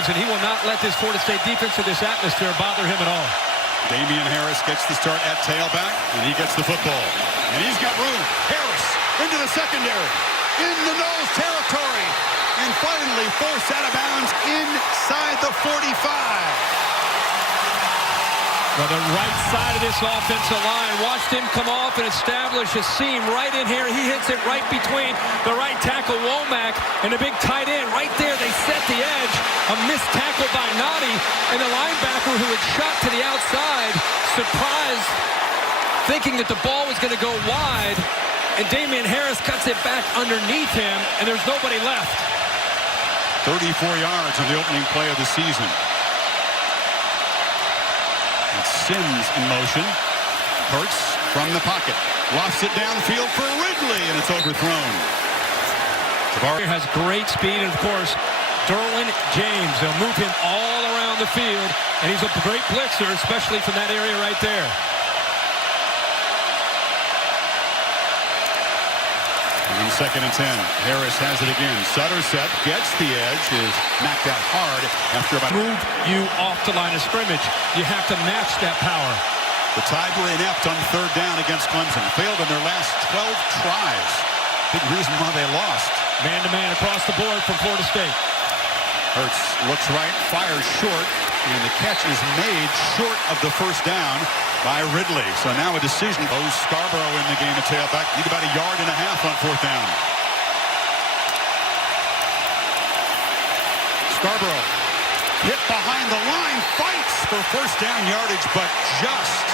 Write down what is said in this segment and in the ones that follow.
is, and he will not let this Florida State defense or this atmosphere bother him at all. Damian Harris gets the start at tailback, and he gets the football. And he's got room. Harris into the secondary, in the Noles territory, and finally forced out of bounds inside the 45. Well, the right side of this offensive line, watched him come off and establish a seam right in here. He hits it right between the right tackle, Womack, and the big tight end. Right there, they set the edge. A missed tackle by Noddy, and the linebacker who had shot to the outside, surprised, thinking that the ball was going to go wide, and Damian Harris cuts it back underneath him, and there's nobody left. 34 yards on the opening play of the season. Sims in motion. Hurts from the pocket. Lofts it downfield for Ridley, and it's overthrown. Tavares has great speed, and of course, Derwin James. They'll move him all around the field, and he's a great blitzer, especially from that area right there. On 2nd and 10, Harris has it again. Sutter set, gets the edge, is knocked out hard after about... Move you off the line of scrimmage. You have to match that power. The Tide were inept on 3rd down against Clemson. Failed in their last 12 tries. Big reason why they lost. Man-to-man across the board from Florida State. Hurts looks right, fires short, and the catch is made short of the 1st down by Ridley. So now a decision. Oh, Scarborough in the game at tailback. Need about 1.5 yards on 4th down. Scarborough hit behind the line, fights for 1st down yardage, but just.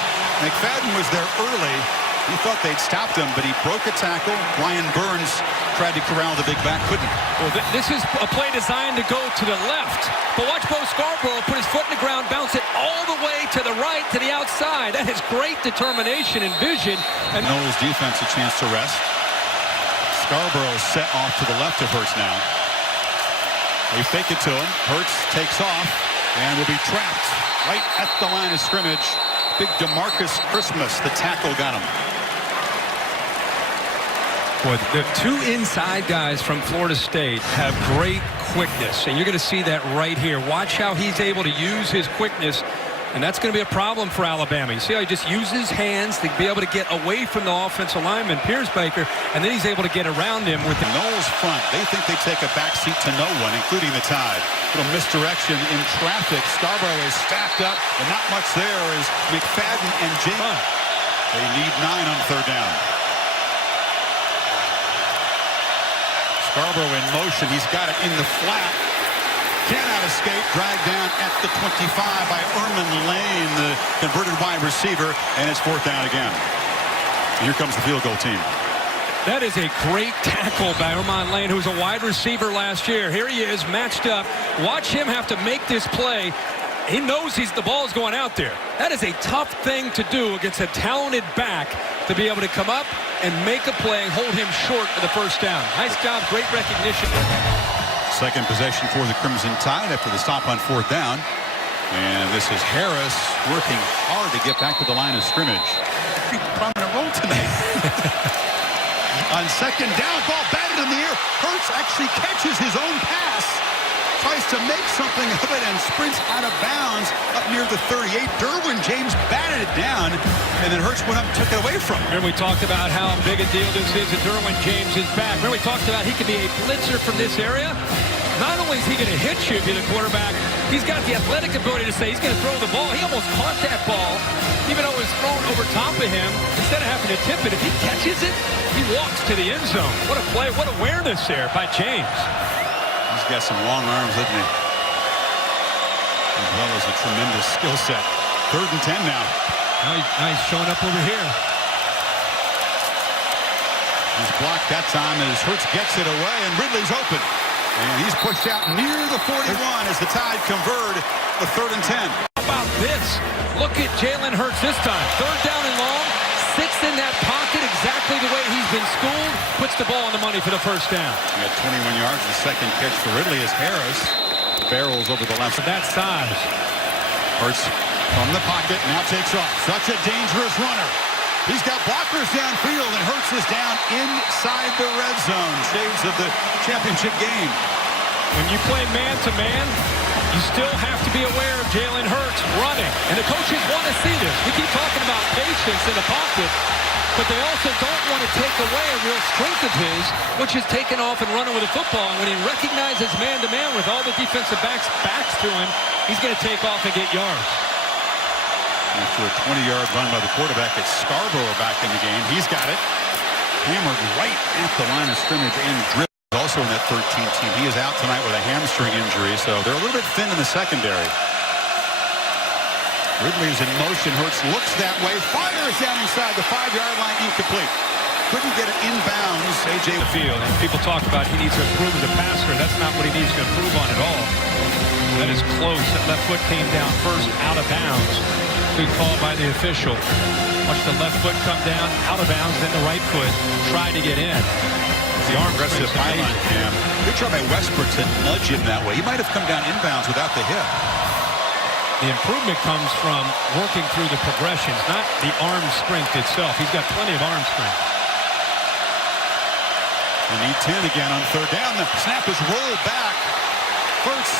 McFadden was there early. He thought they'd stopped him, but he broke a tackle. Brian Burns tried to corral the big back, couldn't. Well, this is a play designed to go to the left. But watch Bo Scarborough put his foot in the ground, bounce it all the way to the right, to the outside. That is great determination and vision. And Noles defense a chance to rest. Scarborough set off to the left of Hurts now. They fake it to him. Hurts takes off and will be trapped right at the line of scrimmage. Big DeMarcus Christmas, the tackle, got him. Boy, the two inside guys from Florida State have great quickness, and you're going to see that right here. Watch how he's able to use his quickness, and that's going to be a problem for Alabama. You see how he just uses his hands to be able to get away from the offensive lineman, Pierce Baker, and then he's able to get around him with the Noles front. They think they take a back seat to no one, including the Tide. Little misdirection in traffic. Scarborough is stacked up, and not much there is McFadden and James. They need 9 on 3rd down. Scarborough in motion. He's got it in the flat. Cannot escape. Dragged down at the 25 by Erman Lane, the converted wide receiver, and it's 4th down again. Here comes the field goal team. That is a great tackle by Erman Lane, who was a wide receiver last year. Here he is, matched up. Watch him have to make this play. He knows the ball is going out there. That is a tough thing to do against a talented back, to be able to come up and make a play, hold him short of the 1st down. Nice job, great recognition. 2nd possession for the Crimson Tide after the stop on 4th down. And this is Harris working hard to get back to the line of scrimmage. Prominent role tonight. On 2nd down, ball batted in the air. Hurts actually catches his own pass. Tries to make something of it and sprints out of bounds up near the 38. Derwin James batted it down, and then Hurts went up and took it away from him. Remember, we talked about how big a deal this is that Derwin James is back. Remember, we talked about he could be a blitzer from this area. Not only is he going to hit you if you're the quarterback, he's got the athletic ability to say he's going to throw the ball. He almost caught that ball, even though it was thrown over top of him. Instead of having to tip it, if he catches it, he walks to the end zone. What a play, what awareness there by James. He's got some long arms, doesn't he? As well as a tremendous skill set. 3rd and 10 now. Now he's showing up over here. He's blocked that time as Hurts gets it away, and Ridley's open. And he's pushed out near the 41 as the Tide convert a 3rd and 10. How about this? Look at Jalen Hurts this time. 3rd down and long. 6 in that pocket, exactly the way he's been schooled. Puts the ball on the money for the 1st down. He had 21 yards. The 2nd catch for Ridley as Harris barrels over the left. For that size. Hurts from the pocket, now takes off. Such a dangerous runner. He's got blockers downfield, and Hurts is down inside the red zone. Shades of the championship game. When you play man-to-man, You still have to be aware of Jalen Hurts running. And the coaches want to see this. We keep talking about patience in the pocket, but they also don't want to take away a real strength of his, which is taking off and running with the football. And when he recognizes man-to-man with all the defensive backs to him, he's going to take off and get yards. After a 20-yard run by the quarterback, it's Scarborough back in the game. He's got it. Hammered right at the line of scrimmage and driven. Also in that 13 team. He is out tonight with a hamstring injury, so they're a little bit thin in the secondary. Ridley's in motion. Hurts looks that way. Fires down inside the 5-yard line. Incomplete. Couldn't get it inbounds. A.J. The field. And people talk about he needs to improve as a passer. That's not what he needs to improve on at all. That is close. That left foot came down first, out of bounds. Good call by the official. Watch the left foot come down, out of bounds, then the right foot try to get in. The arm aggressive highline cam. Good try by Westbrook to nudge him that way. He might have come down inbounds without the hit. The improvement comes from working through the progressions, not the arm strength itself. He's got plenty of arm strength. They need 10 again on third down. The snap is rolled back. Hurts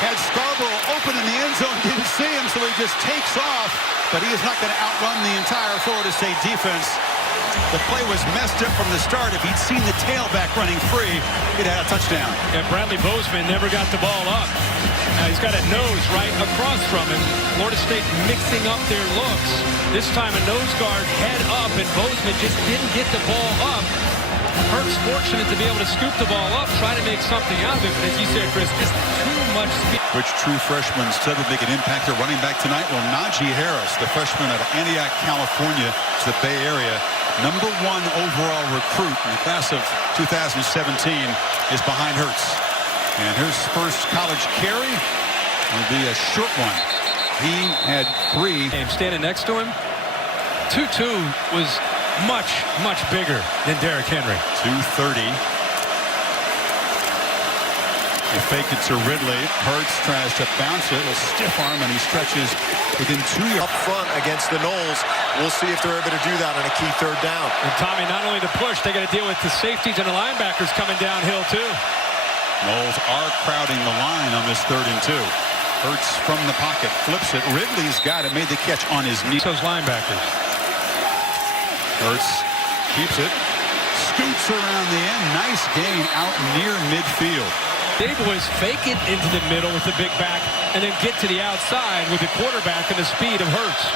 had Scarborough open in the end zone. Didn't see him, so he just takes off. But he is not going to outrun the entire Florida State defense. The play was messed up from the start. If he'd seen the tailback running free, he'd had a touchdown. Yeah, Bradley Bozeman never got the ball up. Now he's got a nose right across from him. Florida State mixing up their looks. This time a nose guard head up, and Bozeman just didn't get the ball up. Hurts fortunate to be able to scoop the ball up, try to make something out of it. But as you said, Chris, just too much speed. Which true freshman said would make an impact at running back tonight? Well, Najee Harris, the freshman out of Antioch, California, to the Bay Area. #1 overall recruit in the class of 2017 is behind Hurts. And his first college carry will be a short one. He had 3. Standing next to him, Tutu was much, much bigger than Derrick Henry. 230. They fake it to Ridley. Hurts tries to bounce it. A stiff arm, and he stretches within 2 yards. Up front against the Noles. We'll see if they're able to do that on a key third down. And Tommy, not only the push, they got to deal with the safeties and the linebackers coming downhill too. Noles are crowding the line on this 3rd and 2. Hurts from the pocket, flips it. Ridley's got it, made the catch on his knee. Those linebackers. Hurts keeps it, scoots around the end. Nice gain out near midfield. Dave was fake it into the middle with the big back and then get to the outside with the quarterback and the speed of Hurts.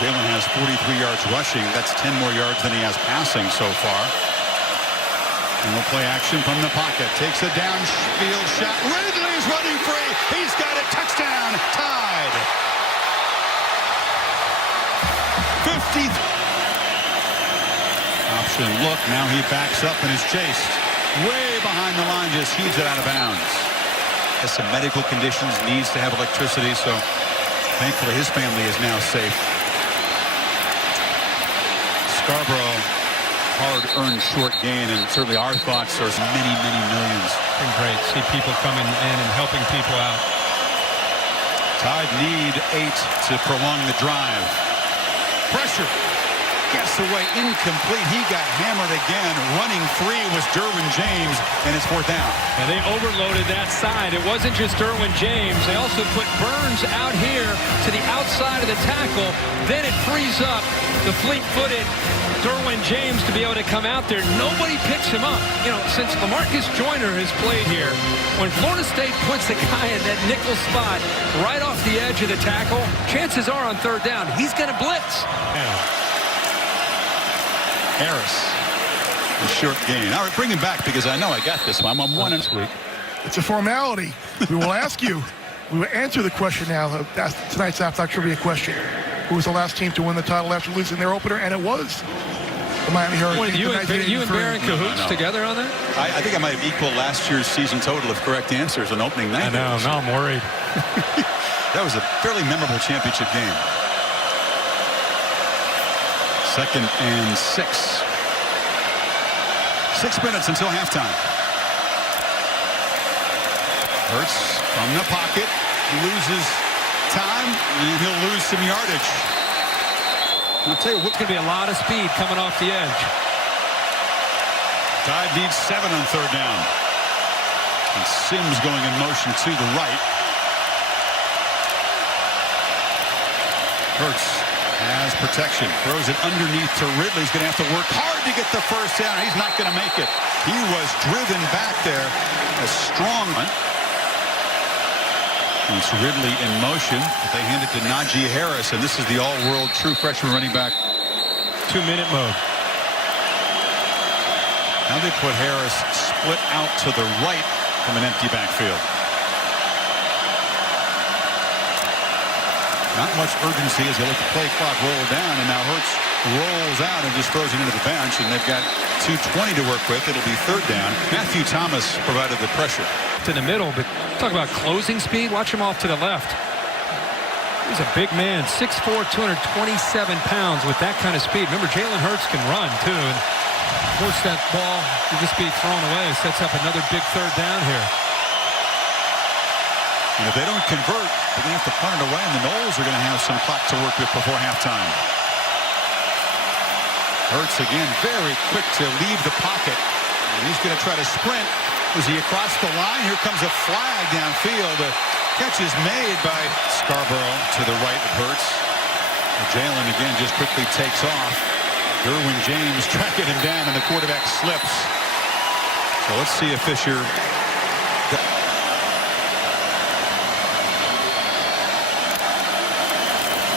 Jalen has 43 yards rushing. That's 10 more yards than he has passing so far. And we'll play action from the pocket. Takes a downfield shot. Ridley's running free. He's got it. Touchdown. Tied. 50. Option look. Now he backs up and is chased. Way behind the line, just heaves it out of bounds. Has some medical conditions, needs to have electricity, so thankfully his family is now safe. Scarborough, hard-earned short gain, and certainly our thoughts are many, many millions. Been great. See people coming in and helping people out. Tide need 8 to prolong the drive. Pressure. Gets away, incomplete. He got hammered again. Running free was Derwin James, and it's 4th down. And they overloaded that side. It wasn't just Derwin James. They also put Burns out here to the outside of the tackle. Then it frees up the fleet-footed Derwin James to be able to come out there. Nobody picks him up. You know, since LaMarcus Joyner has played here, when Florida State puts a guy in that nickel spot right off the edge of the tackle, chances are on 3rd down, he's going to blitz. Yeah. Harris, a short gain. All right, bring him back because I know I got this one. I'm 1 this week. It's a formality. We will ask you. We will answer the question now. Tonight's After Trivia question. Who was the last team to win the title after losing their opener? And it was the Miami Hurricanes. You and Baron cahoots together on that? I think I might have equaled last year's season total of correct answers on opening night. I know. Now I'm worried. That was a fairly memorable championship game. 2nd and 6. 6 minutes until halftime. Hurts from the pocket, loses time, and he'll lose some yardage. I'll tell you what's going to be a lot of speed coming off the edge. Tide needs 7 on 3rd down. And Sims going in motion to the right. Hurts has protection. Throws it underneath to Ridley. He's going to have to work hard to get the first down. He's not going to make it. He was driven back there. A strong one. It's Ridley in motion. But they hand it to Najee Harris. And this is the all-world true freshman running back. 2-minute mode. Now they put Harris split out to the right from an empty backfield. Not much urgency as they let the play clock roll down, and now Hurts rolls out and just throws it into the bench, and they've got 2:20 to work with. It'll be third down. Matthew Thomas provided the pressure. To the middle, but talk about closing speed. Watch him off to the left. He's a big man, 6'4", 227 pounds with that kind of speed. Remember, Jalen Hurts can run, too, and of course that ball will just be thrown away. Sets up another big third down here. And if they don't convert, they're going to have to punt it away, and the Noles are going to have some clock to work with before halftime. Hurts again, very quick to leave the pocket. And he's going to try to sprint. Is he across the line? Here comes a flag downfield. The catch is made by Scarborough to the right of Hurts. Jalen again just quickly takes off. Derwin James tracking him down, and the quarterback slips. So let's see if Fisher...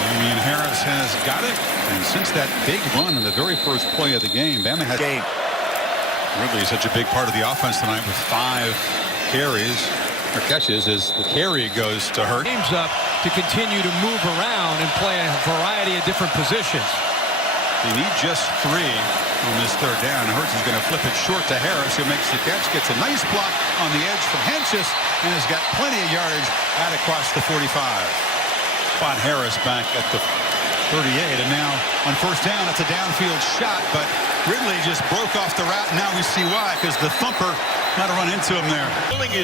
Damian Harris has got it, and since that big run in the very first play of the game, Bama has really such a big part of the offense tonight with 5 carries or catches as the carry goes to Hurts. James up to continue to move around and play a variety of different positions. They need just 3 on this third down. Hurts is going to flip it short to Harris, who makes the catch, gets a nice block on the edge from Henches, and has got plenty of yardage out across the 45. Spot Harris back at the 38, and now on first down, it's a downfield shot, but Ridley just broke off the route, and now we see why, because the thumper might have run into him there.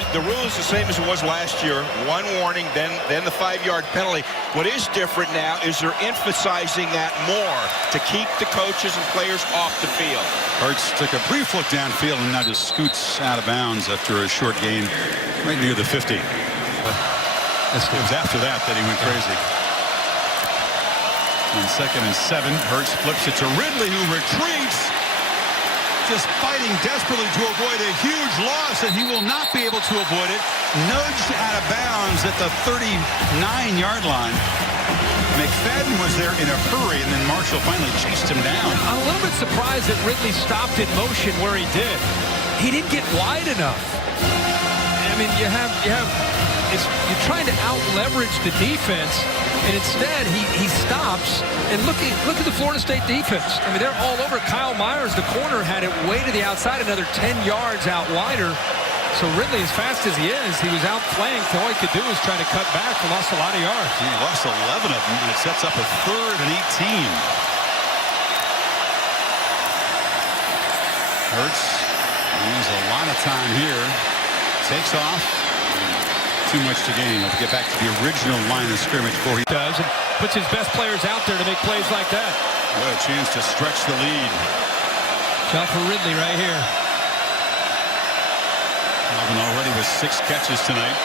The rule is the same as it was last year. 1 warning, then the 5-yard penalty. What is different now is they're emphasizing that more to keep the coaches and players off the field. Hurts took a brief look downfield and now just scoots out of bounds after a short gain right near the 50. It was after that he went crazy. On 2nd and 7, Hurts flips it to Ridley, who retreats, just fighting desperately to avoid a huge loss, and he will not be able to avoid it. Nudged out of bounds at the 39-yard line. McFadden was there in a hurry, and then Marshall finally chased him down. I'm a little bit surprised that Ridley stopped in motion where he did. He didn't get wide enough. I mean, you're trying to out-leverage the defense, and instead he stops. And look at the Florida State defense. I mean, they're all over. Kyle Myers, the corner, had it way to the outside, another 10 yards out wider. So Ridley, as fast as he is, he was outflanked. All he could do was try to cut back and lost a lot of yards. He lost 11 of them, and it sets up a 3rd and 18. Hurts loses a lot of time here. Takes off. Too much to gain. Let's get back to the original line of scrimmage before he does and puts his best players out there to make plays like that. What a chance to stretch the lead. Shot for Ridley right here. Alvin already with 6 catches tonight.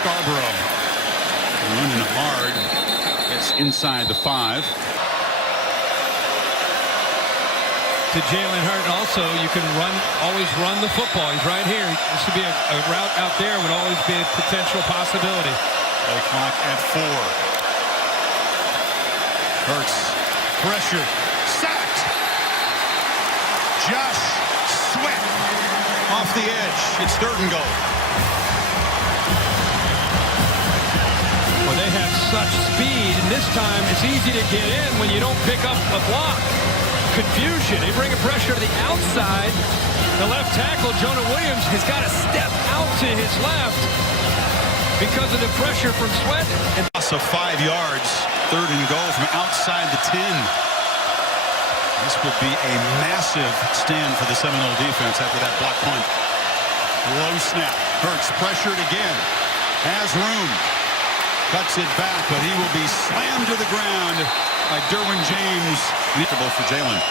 Scarborough running hard. It's inside the 5. To Jalen Hurts also, you can always run the football. He's right here. This would be a route out there would always be a potential possibility. Play clock at 4. Hurts, pressure, sacked. Josh Sweat off the edge. It's 3rd and goal. Well, they have such speed, and this time it's easy to get in when you don't pick up a block. Confusion. They bring a pressure to the outside. The left tackle, Jonah Williams, has got to step out to his left because of the pressure from Sweat. And loss of 5 yards. 3rd and goal from outside the 10. This would be a massive stand for the Seminole defense after that block punt. Low snap. Hurts pressured again. Has room. Cuts it back, but he will be slammed to the ground by Derwin James. Neatable for Jalen.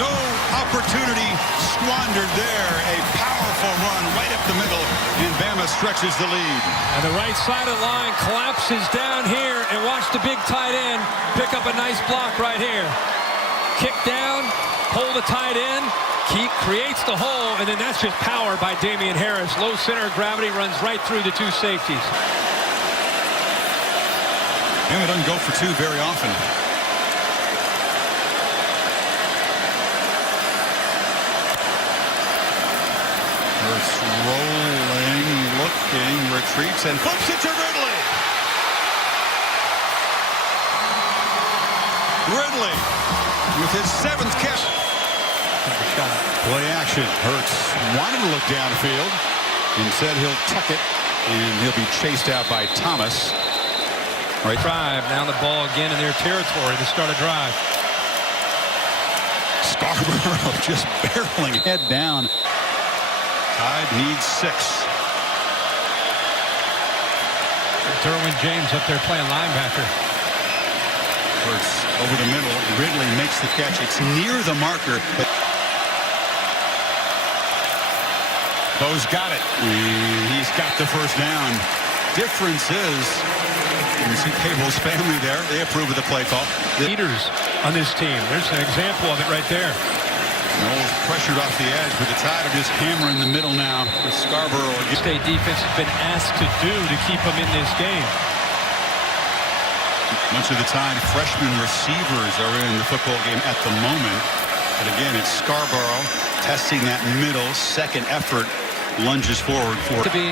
No opportunity squandered there. A powerful run right up the middle, and Bama stretches the lead. And the right side of the line collapses down here, and watch the big tight end pick up a nice block right here. Kick down, hold the tight end, creates the hole, and then that's just power by Damien Harris. Low center of gravity, runs right through the two safeties. Bama doesn't go for two very often. Hurts rolling, looking, retreats, and flips it to Ridley. Ridley with his 7th catch. Play action. Hurts wanted to look downfield. Instead, he'll tuck it, and he'll be chased out by Thomas. Right. Drive, now the ball again in their territory to start a drive. Scarborough just barreling head down. Tide needs 6. Derwin James up there playing linebacker. Hurts over the middle. Ridley makes the catch. It's near the marker, but Bo's got it. He's got the first down. Difference is, you see Cable's family there. They approve of the play call. Leaders on this team. There's an example of it right there. Knowles pressured off the edge, but the Tide are just hammering the middle now with Scarborough. State defense has been asked to do to keep them in this game. Much of the time, freshman receivers are in the football game at the moment. But again, it's Scarborough testing that middle, second effort, lunges forward for to be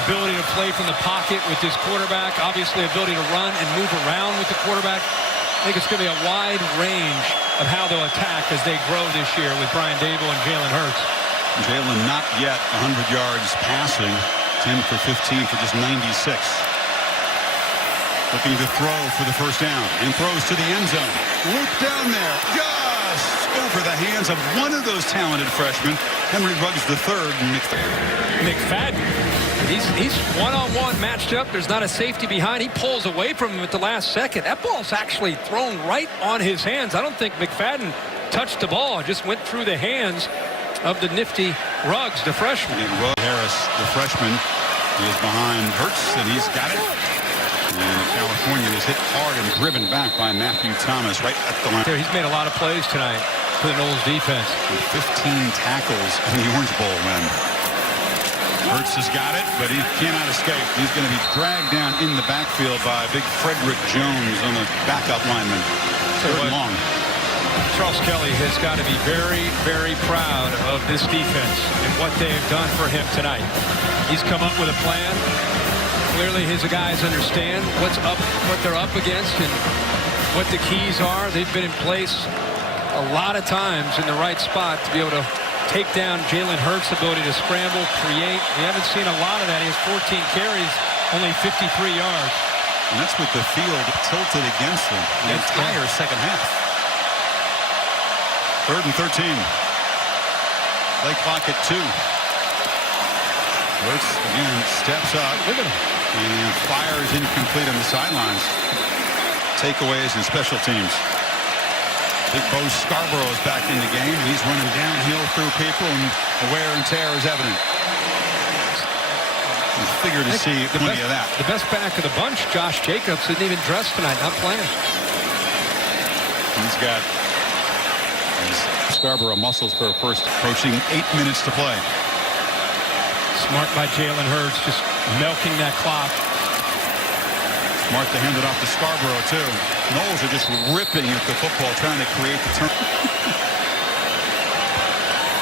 ability to play from the pocket with this quarterback, obviously ability to run and move around with the quarterback. I think it's going to be a wide range of how they'll attack as they grow this year with Brian Dable and Jalen Hurts. Jalen not yet 100 yards passing, 10 for 15 for just 96. Looking to throw for the first down and throws to the end zone. Look down there, just over the hands of one of those talented freshmen. Henry Ruggs III. McFadden. He's one-on-one matched up. There's not a safety behind. He pulls away from him at the last second. That ball's actually thrown right on his hands. I don't think McFadden touched the ball. It just went through the hands of the nifty Ruggs, the freshman. And Harris, the freshman, is behind Hurts, and he's got it. And the Californian is hit hard and driven back by Matthew Thomas right at the line. He's made a lot of plays tonight for the Knowles defense. With 15 tackles in the Orange Bowl win. Hurts has got it, but he cannot escape. He's going to be dragged down in the backfield by big Frederick Jones on the backup lineman. Third and long. Charles Kelly has got to be very, very proud of this defense and what they have done for him tonight. He's come up with a plan. Clearly his guys understand what they're up against and what the keys are. They've been in place a lot of times in the right spot to be able to take down Jalen Hurts' ability to scramble, create. We haven't seen a lot of that. He has 14 carries, only 53 yards. And that's with the field tilted against them the entire second half. 3rd and 13. Play clock at 2. Hurts again steps up. Look at him. And fires incomplete on the sidelines. Takeaways and special teams. Big Bo Scarborough is back in the game. He's running downhill through people, and the wear and tear is evident. You figure to see plenty of that. The best back of the bunch, Josh Jacobs, didn't even dress tonight, not playing. He's got Scarborough muscles for a first, approaching 8 minutes to play. Smart by Jalen Hurts, just milking that clock. Smart to hand it off to Scarborough, too. Knowles are just ripping at the football, trying to create the turn.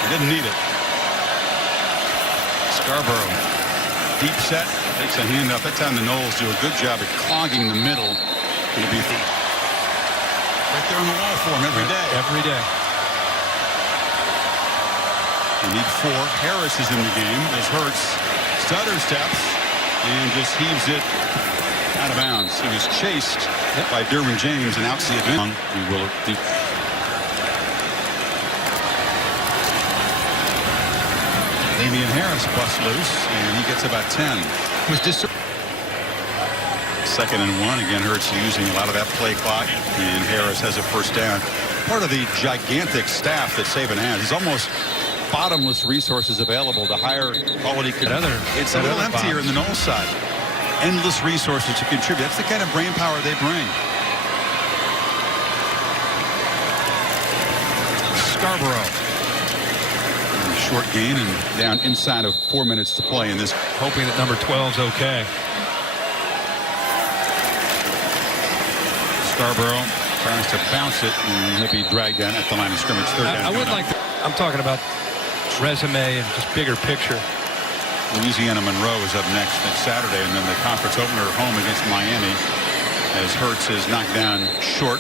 He didn't need it. Scarborough, deep set, takes a hand up. That time the Knowles do a good job at clogging the middle. It'll be right there on the wall for him every day. Every day. They need 4. Harris is in the game as Hurts stutter steps and just heaves it out of bounds. He was chased by Derwin James and out the event. He will do. Damien Harris busts loose and he gets about 10. It was 2nd and 1. Again, Hurts using a lot of that play clock, and Harris has a first down. part of the gigantic staff that Saban has. There's almost bottomless resources available to hire quality. It's a little emptier in the Noles side. Endless resources to contribute. That's the kind of brain power they bring. Scarborough. Short gain and down inside of 4 minutes to play in this. Hoping that number 12's okay. Scarborough tries to bounce it, and he'll be dragged down at the line of scrimmage. Third down. I would like to, I'm talking about resume and just bigger picture. Louisiana Monroe is up next Saturday, and then the conference opener home against Miami as Hurts is knocked down short.